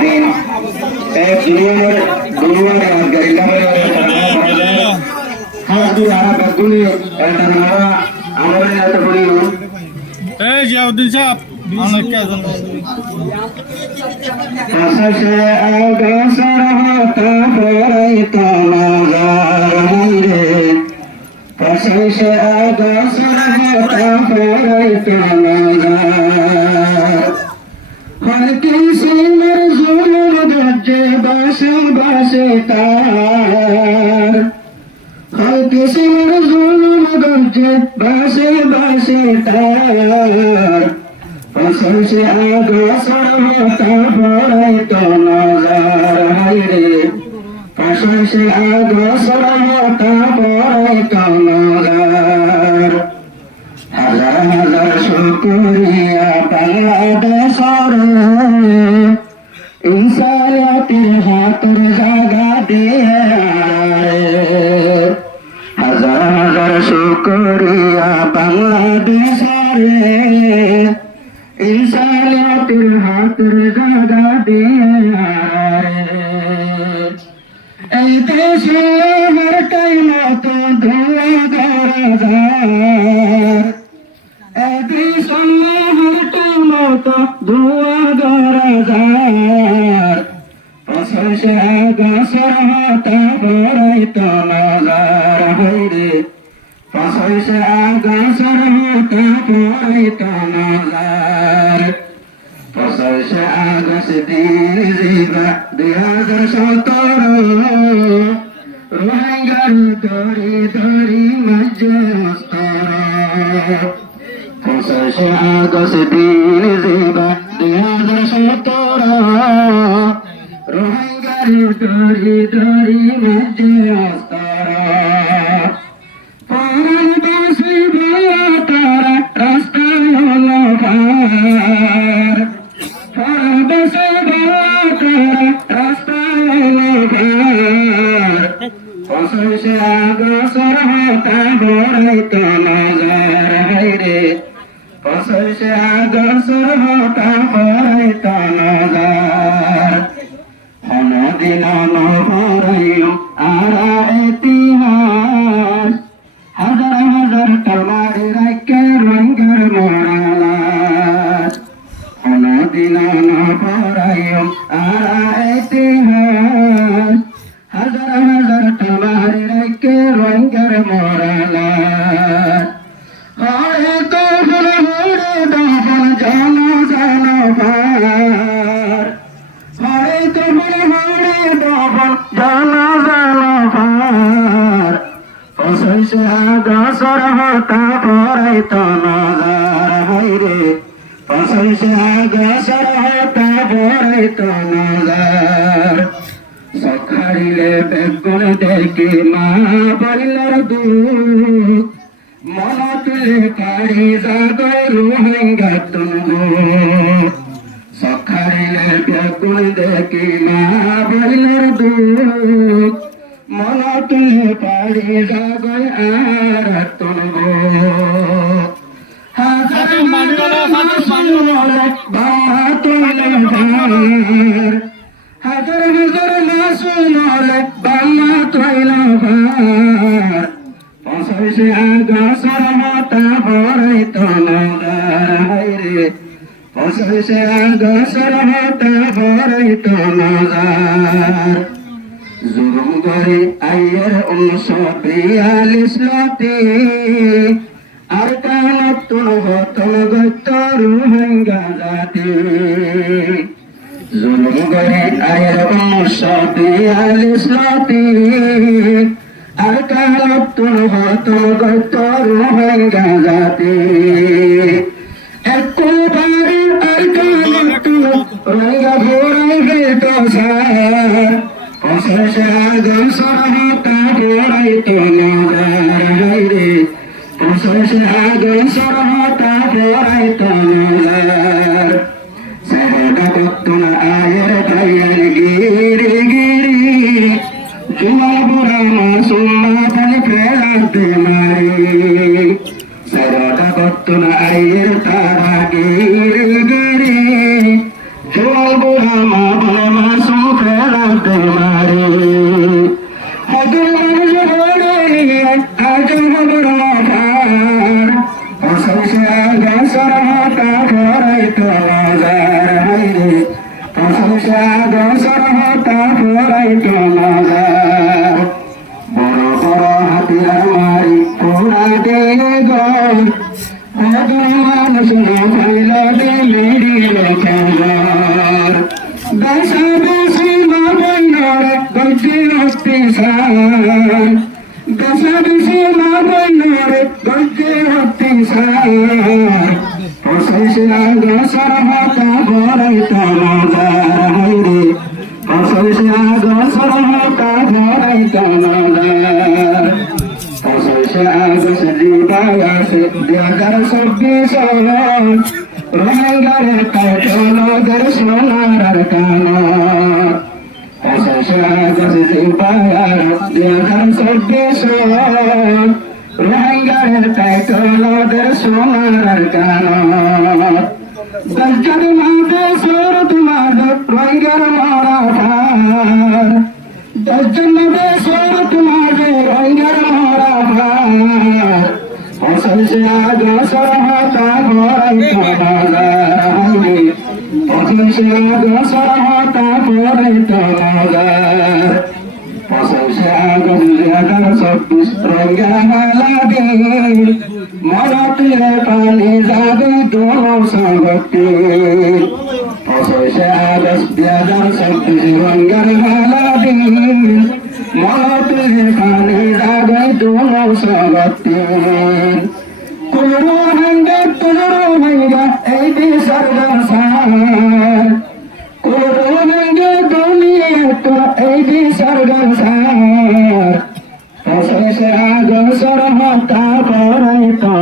दिन एक दुनिया गरीला हाथ दी आरा बगुनी तनावा आमरे आता पड़ी जियाउद्दीन साहब से अगसर होता होता नजार रे से अगसर होता होता नजार हर किसी मरज़ूल गज्जे बासे बासे तार हर किसी मरज़ूल गज्जे बासे बासे तार फसल से अगसर होता होता नजार रे फसल से अगसर होता होता नजार हजार हजार शुक्रिया बांग्लादेश इंसानियतेर हाथेर जागा दिए हजार हजार शुक्रिया बांग्लादेश इंसानियतेर हाथेर जागा दिए এই দেশে আমার টাইম তো ধোয়া গরাজার এই দেশ আমার টাইম তো ধোয়া গরাজার পশে গাছর হাতা বড়াই তো নজার হইরে পশে গাছর হাতা বড়াই তো নজার পশে আগস্ট দিন জিবা 2017 রোহিঙ্গার ধরি ধরি মজে পশে আগস্ট দিন জিবা 2017 রোহিঙ্গার ধরি ধরি মজে পরবাসী ভাইয়া তারা রাস্তায় হলো ভার পরবাসী ভাইয়া তারা রাস্তায় হলো ভার পশে আগসর হতা বড়াই তো নজার হাইরে পশে আগসর হতা বড়াই তো নজার হনদিন নহরাইও আরা ইতিহাস হাজার হাজার তরবারি রাখে রঙ্গের মোরালাস হনদিন নহরাইও আরা ইতিহাস হাজার হাজার তরবারি রাখে রঙ্গের মোরালাস হরে দফন জন জন ভার হরে দফন জন জন ভার পশে আগসর হতা পড়াই তো নজার হাইরে পশে আগসর হতা পড়াই তো নজার সখারিলে বেগুন দেখি মা বইলার দুধ মন তুলে পাড়ি জাগয় রোহিঙ্গা তুনু সখারিলে বেগুন দেখি মা বইলার দুধ মন তুলে পাড়ি জাগয় আর তুনু হাজার বাবা তুলে ভার হাজার হাজার মাসুমলে বাবা তুলে ভার পশে আগসর হতা বড়াই তো নজার হাইরে পশে আগসর হতা বড়াই তো নজার জুলুম করে আইয়ের 1942 লতে আর কানত তুন হতন গত রোহিঙ্গা জাতি জুলুম করে আইয়ের 1942 লতে আর কালত তুন হতন গত রোহিঙ্গা জাতি একবারে আর কালত তুন রোহিঙ্গা ভোরাই গেত সার পশে আগসর হতা বড়াই তো নজার হাইরে পশে আগসর হতা বড়াই তো নজার সেটা কত্তন আয়ের ভাইয়ের গিরি গিরি জুমা বুড়া মাসুম মাথান ফেরাতে মারি সেটা কত্তন আয়ের তারা গিরি মজার হাইরে প্রশংসা গোসর হতা পড়াইতো মজার বড় বড় হাতিয়ার মারি পোড়া দিয়ে গল মানুষ না পাইল দিল খবর দশা বেশি না বইনরে গলতি হস্তি সার দশা বেশি না বইনরে গলতি হস্তি সার প্রশংসা গোসর হতা পড়াইতো মজার হাইরে প্রশংসা গোসর হতা পড়াইতো মজার রোহিঙ্গারে কাটলদের সোনার কানা রোহিঙ্গারে কাটলদের সোনার কানা দশজনে মাদে সোর তোমার রোহিঙ্গার মারা ভার দশজন মাদে সোর তোমার রোহিঙ্গার মারা ভার প্রশংসা গোসর হতা পড়াইতো মজার প্রশংসা গোসর হতা পড়াইতো মজার প্রশংসা গোসর সবিস রঙা মালা দিন মনতে পানি যাবে দোনো সঙ্গতি প্রশংসা গোসর সবিস রঙার মালা দিন মনতে পানি যাবে দোনো সঙ্গতি তুলরো ভাঙ্গা এই দেশের সংসার তুলরো ভাঙ্গা দুনিয়া তো এই দেশের সংসার প্রশংসা গোসর হতা পড়াইতো